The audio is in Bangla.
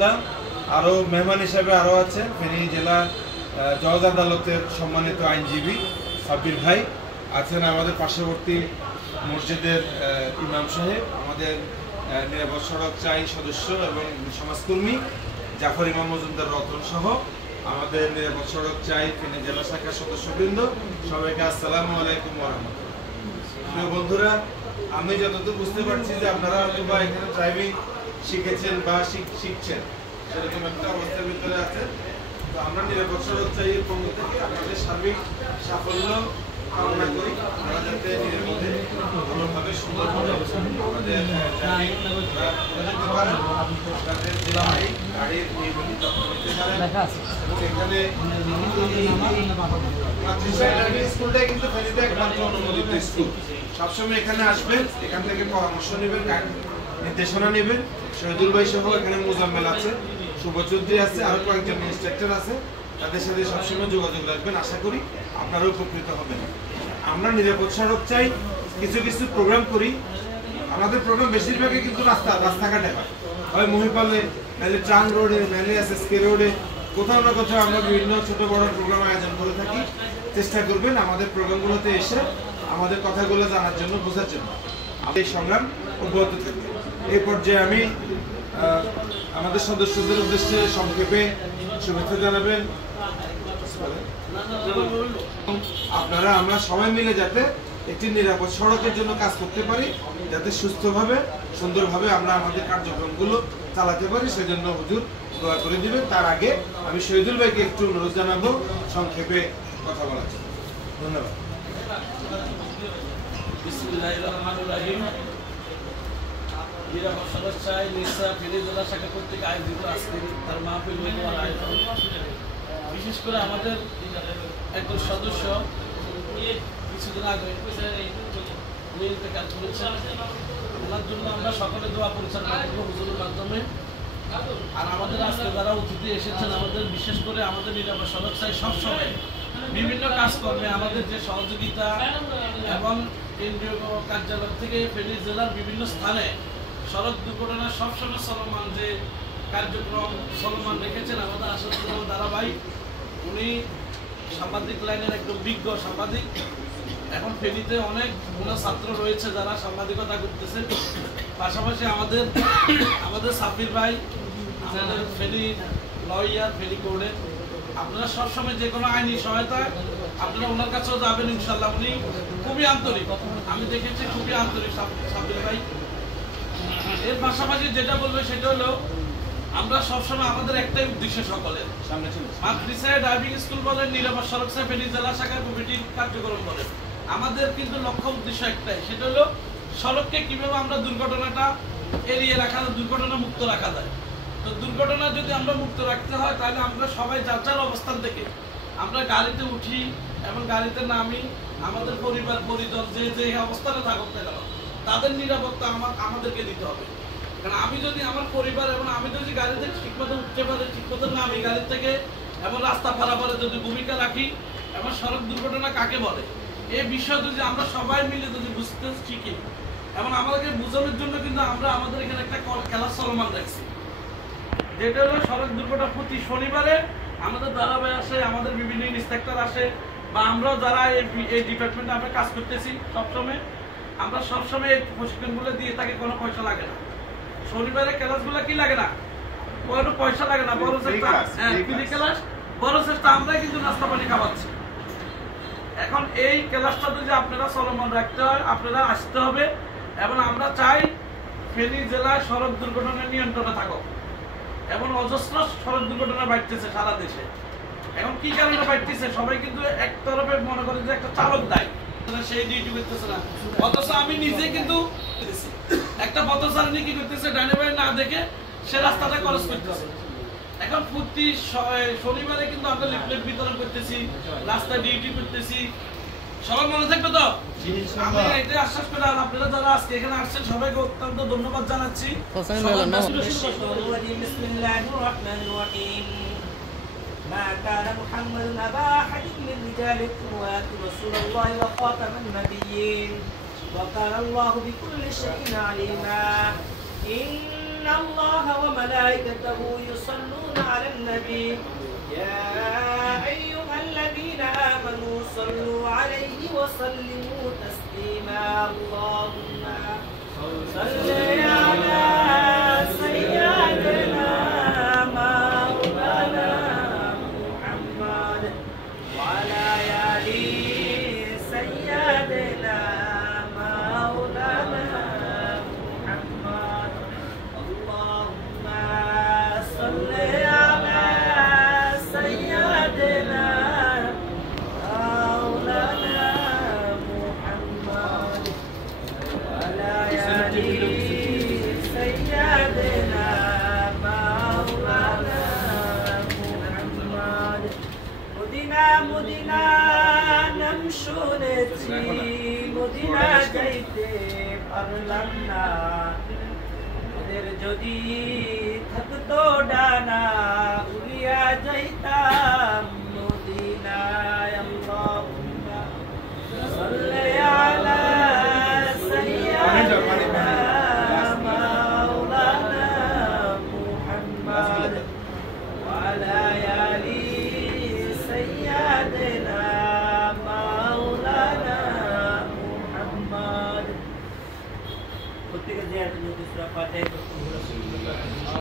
ইসলাম। আরও মেহমান হিসাবে আরও আছেন ফেনী জেলা জজ আদালতের সম্মানিত আইনজীবী সাব্বির ভাই আছেন, আমাদের পার্শ্ববর্তী মসজিদের ইমাম সাহেব, আমাদের নিরাপদ সড়ক চাই সদস্য এবং সমাজকর্মী জাফর ইমাম মজুমদার রতন সহ আমাদের নিরাপদ সড়ক চাই ফেনী জেলা শাখার সদস্যবৃন্দ, সবাইকে আসসালামু আলাইকুম ওয়া রাহমাতুল্লাহ। প্রিয় বন্ধুরা, আমি যতদূর বুঝতে পারছি যে আপনারা হয়তো বা এখানে ড্রাইভিং শিখেছেন বা শিখছেন, সেরকম একটা অবস্থার ভিতরে আছেন। তো আমরা নিরাপদ সড়ক চাই পক্ষ থেকে আপনাদের সার্বিক সাফল্য কামনা করি। আপনারা যাতে নিরাপদে ভালোভাবে সুন্দরভাবে আমাদের গাড়ির নিয়মিত করতে পারেন। এবং এখানে স্কুলটাই কিন্তু ফেনীতে একমাত্র অনুমোদিত স্কুল। সবসময় এখানে আসবেন, এখান থেকে পরামর্শ নেবেন, নির্দেশনা নেবেন। শহীদুল ভাই সহ এখানে মোজাম্মেল আছে, শুভ চৌধুরী আছে, আরো কয়েকজন ইন্সট্রাক্টর আছে, তাদের সাথে সবসময় যোগাযোগ রাখবেন। আশা করি আপনারা উপকৃত হবেন। আমরা নিরাপদ সড়ক চাই কিছু কিছু প্রোগ্রাম করি। আমাদের প্রোগ্রাম বেশিরভাগই কিন্তু রাস্তাঘাটে হয় মহিপালে, নাহলে ট্রাং রোডে, নাহলে এসএসকে রোডে, কোথাও না কোথাও আমরা বিভিন্ন ছোট বড় প্রোগ্রাম আয়োজন করে থাকি। চেষ্টা করবেন আমাদের প্রোগ্রামগুলোতে এসে আমাদের কথাগুলো জানার জন্য, বোঝার জন্য। এই সংগ্রাম অব্যাহত থাকবে। এই পর্যায়ে আমি আমাদের সদস্যদের উদ্দেশ্যে সংক্ষেপে শুভেচ্ছা জানাবেন। আপনারা আমরা সবাই মিলে যাতে একটি নিরাপদ সড়কের জন্য কাজ করতে পারি, যাতে সুস্থভাবে সুন্দরভাবে আমরা আমাদের কার্যক্রমগুলো চালাতে পারি, সেজন্য হুজুর দোয়া করে দিবেন। তার আগে আমি শহীদুল ভাইকে একটু অনুরোধ জানাবো সংক্ষেপে কথা বলার জন্য। ধন্যবাদ। বিসমিল্লাহির রহমানির রহিম। নিরাপদ সড়ক চাই নিসা ফেনী জেলা শাখা কর্তৃক আয়োজিত আজকের তার মাহফিল আয়োজন, বিশেষ করে আমাদের একজন সদস্য কিছুদিন আগে ইন্তেকাল করেছেন। ওনার জন্য আমরা সকলে দোয়া পরিচালনা করবো হুজুরের মাধ্যমে। আর আমাদের আজকে যারা অতিথি এসেছেন, আমাদের বিশেষ করে আমাদের নিরাপদ সড়ক চাই সবসময় বিভিন্ন কাজকর্মে আমাদের যে সহযোগিতা এবং কেন্দ্রীয় কার্যালয় থেকে ফেনী জেলার বিভিন্ন স্থানে সড়ক দুর্ঘটনা সবসময় চলমান যে কার্যক্রম চলমান রেখেছেন আমাদের আসাদুজ্জামান দারা ভাই। উনি সাংবাদিক লাইনের একদম বিজ্ঞ সাংবাদিক। এখন ফেনীতে অনেক ওনার ছাত্র রয়েছে যারা সাংবাদিকতা করতেছে। পাশাপাশি আমাদের সাব্বির ভাই, আমাদের ফেনী লয়ার, ফেনী কোর্টের। আপনারা সবসময় যে কোনো আইনি সহায়তা আপনারা ওনার কাছেও যাবেন ইনশাল্লাহ। উনি খুবই আন্তরিক, আমি দেখেছি খুবই আন্তরিক সাব্বির ভাই। এর পাশাপাশি যেটা বলবে সেটা হলো আমরা সবসময় আমাদের একটাই উদ্দেশ্য, সকলের মাদ্রাসায় ড্রাইভিং স্কুল বলেন, নিরাপদ সড়ক চাই ফেনী জেলা শাখার কমিটির কার্যক্রম বলেন, আমাদের কিন্তু লক্ষ্য উদ্দেশ্য একটাই, সেটা হলো সড়ককে কিভাবে আমরা দুর্ঘটনাটা এড়িয়ে রাখা, দুর্ঘটনা মুক্ত রাখা যায়। তো দুর্ঘটনা যদি আমরা মুক্ত রাখতে হয় তাহলে আমরা সবাই যার যার অবস্থান থেকে আমরা গাড়িতে উঠি এবং গাড়িতে নামি, আমাদের পরিবার পরিজন যে যে অবস্থানে থাকুক না কেন তাদের নিরাপত্তা আমাদেরকে দিতে হবে। কারণ আমি যদি আমার পরিবার এবং আমি যদি গাড়িতে ঠিকমতো উঠতে পারি, ঠিকমতো নামি গাড়ি থেকে এবং রাস্তা পারাপারে যদি ভূমিকা রাখি এবং সড়ক দুর্ঘটনা কাকে বলে এই বিষয় যদি আমরা সবাই মিলে যদি বুঝতে শিখি, এবং আমাদেরকে বোঝানোর জন্য কিন্তু আমরা আমাদের এখানে একটা খেলা চলমান রাখছি, যেটা হলো সড়ক দুর্ঘটনা প্রতি শনিবারে আমাদের দাদাভাই আসে, আমাদের বিভিন্ন ইন্সট্রাক্টর আসে, বা আমরাও যারা এই ডিপার্টমেন্টে আমরা কাজ করতেছি সবসময় আমরা সবসময় এই প্রশিক্ষণগুলো দিয়ে থাকি। কোনো পয়সা লাগে না, শনিবারের ক্লাসগুলো কি লাগে না, কোনো পয়সা লাগে না, বড় চেষ্টা ক্লাস, বড় চেষ্টা আমরাই কিন্তু নাস্তা পানি খাওয়াচ্ছি। এখন এই ক্লাসটা যদি আপনারা চলমান রাখতে হয়, আপনারা আসতে হবে। এবং আমরা চাই ফেনী জেলায় সড়ক দুর্ঘটনা নিয়ন্ত্রণে থাকুক। এবং অজস্র সড়ক দুর্ঘটনা বাড়তেছে সারা দেশে। এখন কি কারণে বাড়তেছে, সবাই কিন্তু এক তরফে মনে করে যে একটা চালক দায়ী, সেই ডিউটি করতেছে না, অথচ আমি নিজে কিন্তু একটা পথচারী কি করতেছে, ডানে বাঁয়ে না দেখে সে রাস্তাটা ক্রস করতেছে। এখন প্রতি শনিবারে কিন্তু আমরা লিফলেট বিতরণ করতেছি, রাস্তায় ডিউটি করতেছি, সবাই মনে থাকবে তো। আমি এটাই আশ্বাস করে, আর আপনারা যারা আজকে এখানে আসছেন সবাইকে অত্যন্ত ধন্যবাদ জানাচ্ছি। ما كان محمد أبا أحد من رجالكم ولكن رسول الله وخاتم النبيين وكان الله بكل شيء عليما إن الله وملائكته يصلون على النبي يا أيها الذين آمنوا صلوا عليه وسلموا تسليما اللهم صل على سيدنا مولانا محمد وعلى آل سيدنا مولانا محمد اللهم صل على سيدنا مولانا محمد وعلى آل سيدنا مولانا محمد مدينة نمشونتي مدينة যাইতে পারলাম না ওদের যদি থাকতো ডানা উড়িয়া যাইতাম মদিনায় আল্লাহুম্মা সাল্লি আলা সাইয়্যিদিনা মাওলানা মুহাম্মদ ওয়া আলা আলি সাইয়্যিদিনা মাওলানা মুহাম্মদ প্রত্যেকে যে এত সূরা ফাতিহা